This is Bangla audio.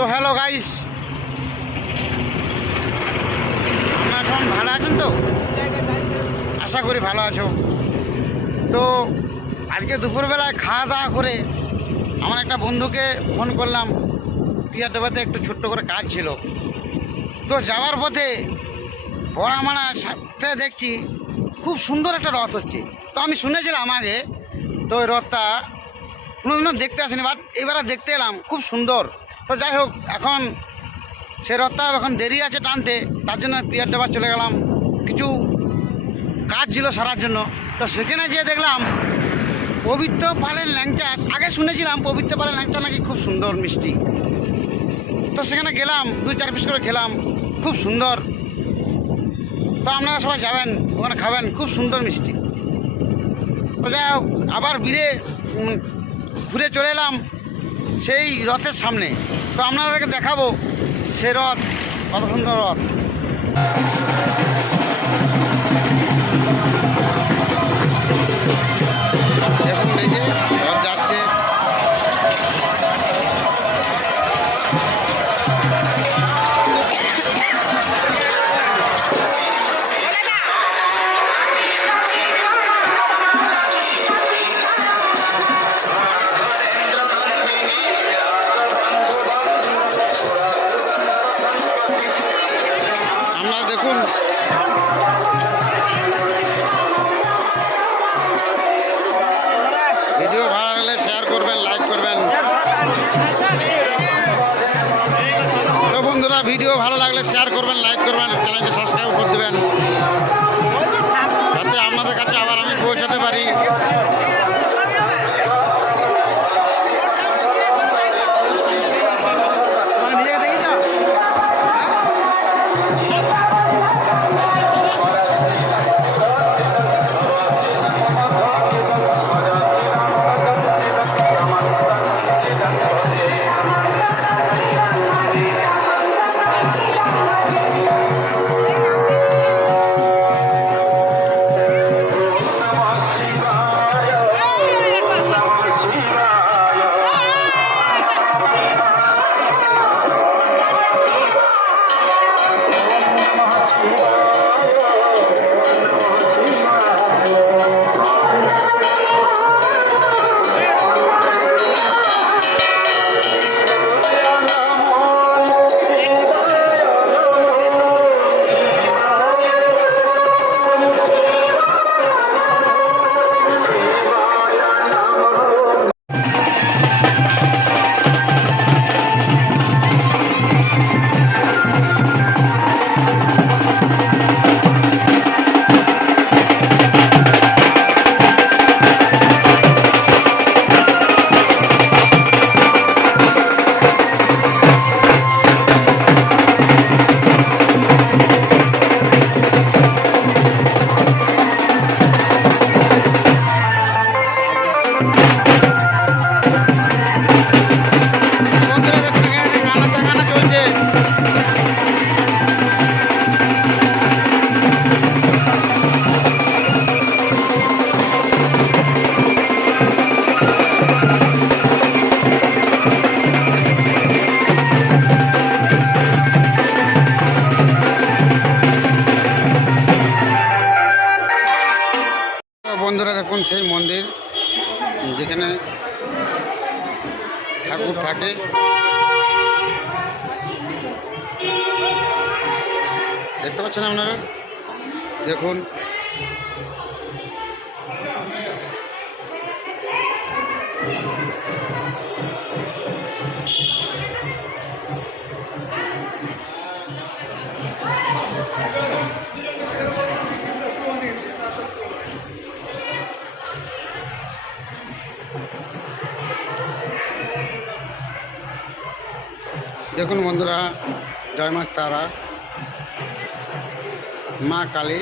তো হ্যালো গাইস, আপনারা সব ভালো আছেন তো? আশা করি ভালো আছো। তো আজকে দুপুরবেলায় খাওয়া দাওয়া করে আমার একটা বন্ধুকে ফোন করলাম। পিয়ারডোবাতে একটু ছোট্ট করে কাজ ছিল। তো যাওয়ার পথে বড়ামারার সাথে দেখছি খুব সুন্দর একটা রথ হচ্ছে। তো আমি শুনেছিলাম আগে, তো ওই রথটা কোনোদিনও দেখতে আসেনি, বাট এবারে দেখতে এলাম, খুব সুন্দর। তো যাই হোক, এখন সে রথটা এখন দেরি আছে টানতে, তার জন্য পিয়ারডোবা চলে গেলাম। কিছু কাজ ছিল সারার জন্য। তো সেখানে যেয়ে দেখলাম পবিত্র পালের ল্যাংচা। আগে শুনেছিলাম পবিত্র পালের ল্যাংচা নাকি খুব সুন্দর মিষ্টি। তো সেখানে গেলাম, 2-4 পিস করে খেলাম, খুব সুন্দর। তো আপনারা সবাই যাবেন, ওখানে খাবেন, খুব সুন্দর মিষ্টি। তো যাই হোক, আবার ঘুরে চলে এলাম সেই রথের সামনে। তো আপনাদেরকে দেখাবো সেই রথ, কত সুন্দর রথ। দেখুন এই যে রথ যাচ্ছে। আপনারা দেখুন, ভিডিও ভালো লাগলে শেয়ার করবেন, লাইক করবেন। তো বন্ধুরা, ভিডিও ভালো লাগলে শেয়ার করবেন, লাইক করবেন, চ্যানেলটি সাবস্ক্রাইব করে দেবেন, যাতে আপনাদের কাছে আবার আমি পৌঁছাতে পারি। বন্ধুরা দেখুন, সেই মন্দির যেখানে ঠাকুর থাকে। দেখতে পাচ্ছেন আপনারা, দেখুন। দেখুন বন্ধুরা, জয় মা তারা, মা কালী।